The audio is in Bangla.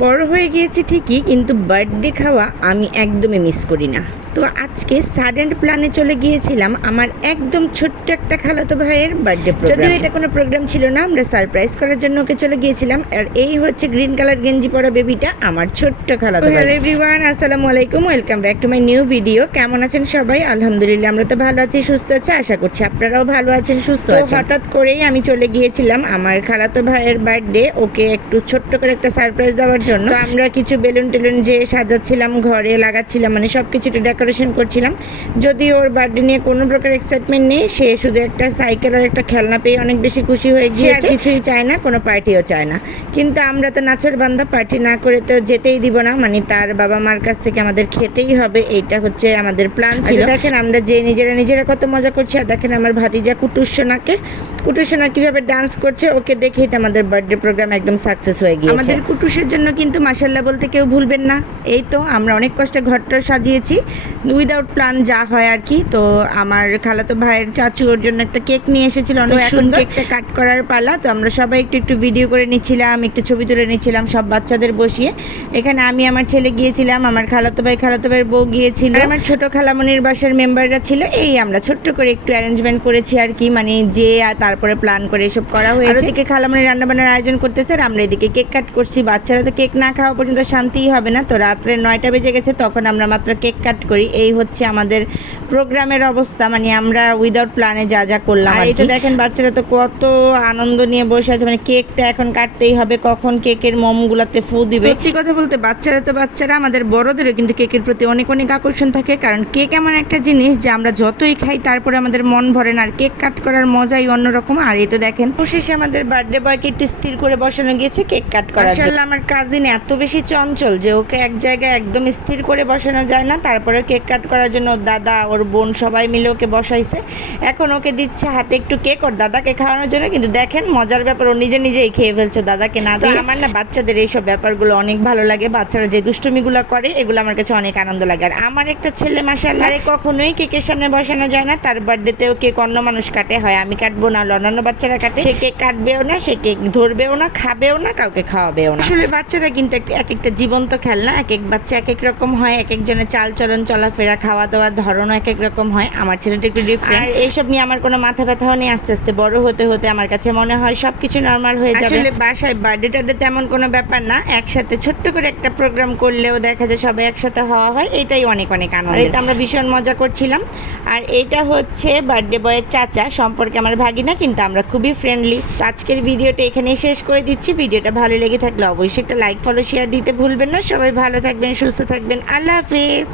বড় হয়ে গিয়েছি ঠিকই কিন্তু বার্থডে খাওয়া আমি একদমই মিস করি না। তো আজকে সাডেন প্ল্যানে চলে গিয়েছিলাম আমার একদম ছোট্ট একটা খালাতো ভাইয়ের বার্থডে যদিও এটা কোনো প্রোগ্রাম ছিল না আমরা সারপ্রাইজ করার জন্য ওকে চলে গিয়েছিলাম। আর এই হচ্ছে গ্রিন কালার গেঞ্জি পরা বেবিটা আমার ছোট্ট খালাতো হ্যালো এভরিওয়ান আসসালামু আলাইকুম welcome back to my new video কেমন আছেন সবাই? আলহামদুলিল্লাহ আমরা তো ভালো আছি সুস্থ আছি আশা করছি আপনারাও ভালো আছেন সুস্থ আছেন। হঠাৎ করেই আমি চলে গিয়েছিলাম আমার খালাতো ভাইয়ের বার্থডে ওকে একটু ছোট্ট করে একটা সারপ্রাইজ দেওয়ার জন্য। আমরা কিছু বেলুন টেলুন যে সাজাচ্ছিলাম ঘরে লাগাচ্ছিলাম মানে সব কিছু একটু ডেকোরেশন করছিলাম। যদি ওর বার্থডে নিয়ে কোনো প্রকার এক্সাইটমেন্ট নেই সে শুধু একটা সাইকেল আর একটা খেলনা পেয়ে অনেক বেশি খুশি হয়ে গিয়েছে। কিছুই চায় না কোনো পার্টিও চায় না। কিন্তু আমরা তো নাচের বান্ধব পার্টি না করে তো যেতেই দিব না। মানে তার বাবা মার কাছ থেকে আমাদের খেতেই হবে এইটা হচ্ছে আমাদের প্ল্যান ছিল। দেখেন আমরা যে নিজেরা নিজেরা কত মজা করছি আর দেখেন আমার ভাতিজা কুটুসোনাকে কুটুসোনা কীভাবে ডান্স করছে ওকে দেখেই তো আমাদের বার্থডে প্রোগ্রাম একদম সাকসেস হয়ে গিয়েছে। আমাদের কুটুসের জন্য কিন্তু মাসাল্লাহ বলতে কেউ ভুলবেন না। এই তো আমরা অনেক কষ্টে ঘরটা সাজিয়েছি। উইদাউট প্ল্যান যা হয় আর কি তো আমার খালাতো ভাইয়ের চাচু ওর জন্য একটা কেক নিয়ে এসেছিল অনেক সুন্দর। কেকটা কাট করার পালা তো আমরা সবাই একটু একটু ভিডিও করে নিচ্ছিলাম একটু ছবি তুলে নিচ্ছিলাম সব বাচ্চাদের বসিয়ে। এখানে আমি আমার ছেলে গিয়েছিলাম আমার খালাতো ভাই খালাতো ভাইয়ের বউ গিয়েছিল। আমার ছোট খালামনির বাসার মেম্বাররা ছিল এই আমরা ছোট্ট করে একটু অ্যারেঞ্জমেন্ট করেছি আর কি মানে যে আর তারপরে প্ল্যান করে এসব করা হয়েছে। এদিকে খালামনির রান্নাবান্নার আয়োজন করতেছে আর আমরা এদিকে কেক কাট করছি। বাচ্চারা তো কেক না খাওয়া পর্যন্ত শান্তিই হবে না তো রাত্রে নয়টা বেজে গেছে তখন আমরা মাত্র কেক কাট করি। এই হচ্ছে আমাদের প্রোগ্রামের অবস্থা মানে আমরা উইদাউট প্ল্যানে যা যা করলাম আর এটা দেখেন বাচ্চারা তো কত আনন্দ নিয়ে বসে আছে মানে কেকটা এখন কাটতেই হবে কখন কেকের মোমগুলাতে ফু দিবে। সত্যি কথা বলতে বাচ্চারা তো বাচ্চারা আমাদের বড়দেরও কিন্তু কেকের প্রতি অনেক অনেক আকর্ষণ থাকে কারণ কেক এমন একটা জিনিস যে আমরা যতই খাই তারপরে আমাদের মন ভরে না আর কেক কাট করার মজাই অন্যরকম। আর এতে দেখেন অবশেষে আমাদের বার্থডে বয়কে একটু স্থির করে বসানো গিয়েছে কেক কাট করার মাশাআল্লাহ আমার কাজিন এত বেশি চঞ্চল যে ওকে এক জায়গায় একদম স্থির করে বসানো যায় না তারপরে কেক কাট করার জন্য ওর দাদা ওর বোন সবাই মিলে ওকে বসাইছে। এখন ওকে দিচ্ছে হাতে একটু কেক ওর দাদাকে খাওয়ানোর জন্য। কিন্তু দেখেন মজার ব্যাপার ও নিজে নিজেই খেয়ে ফেলছে দাদাকে। না দিয়ে আমার না বাচ্চাদের এইসব ব্যাপারগুলো অনেক ভালো লাগে। বাচ্চারা যে দুষ্টুমিগুলো করে এগুলো আমার কাছে অনেক আনন্দ লাগে। আর আমার একটা ছেলে মাসাল্লাহ আরে কখনোই কেকের সামনে বসানো যায় না। তার বার্থডেতেও কেক অন্য মানুষ কাটে। হয় আমি কাটবো না অন্যান্য বাচ্চারা কাটে। সে কেক কাটবেও না সে কেক ধরবেও না খাবেও না কাউকে খাওয়াবেও না। আসলে বাচ্চারা কিন্তু এক এক একটা জীবন্ত খেলনা এক এক বাচ্চা এক এক রকম হয় এক একজনের চাল চলন চলাফেরা খাওয়া দাওয়ার ধরনও এক এক রকম হয়। আমার ছেলেটা একটু ডিফারেন্ট আর এইসব নিয়ে আমার কোনো মাথা ব্যথাও নেই। আস্তে আস্তে বড় হতে হতে আমার কাছে মনে হয় সব কিছু নর্মাল হয়ে যাবে। আসলে বাসায় বার্থডে টার্থডে তেমন কোনো ব্যাপার না। একসাথে ছোট্ট করে একটা প্রোগ্রাম করলেও দেখা যায় সবাই একসাথে হওয়া হয়। এটাই অনেক অনেক আনন্দ এটা আমরা ভীষণ মজা করছিলাম। আর এটা হচ্ছে বার্থডে বয়ের চাচা। সম্পর্কে আমার ভাগিনা কিন্তু আমরা খুবই ফ্রেন্ডলি তো আজকের ভিডিওটা এখানেই শেষ করে দিচ্ছি। ভিডিওটা ভালো লেগে থাকলে অবশ্যই একটা লাইক ফলো শেয়ার দিতে ভুলবেন না। সবাই ভালো থাকবেন সুস্থ থাকবেন। আল্লাহ হাফিজ।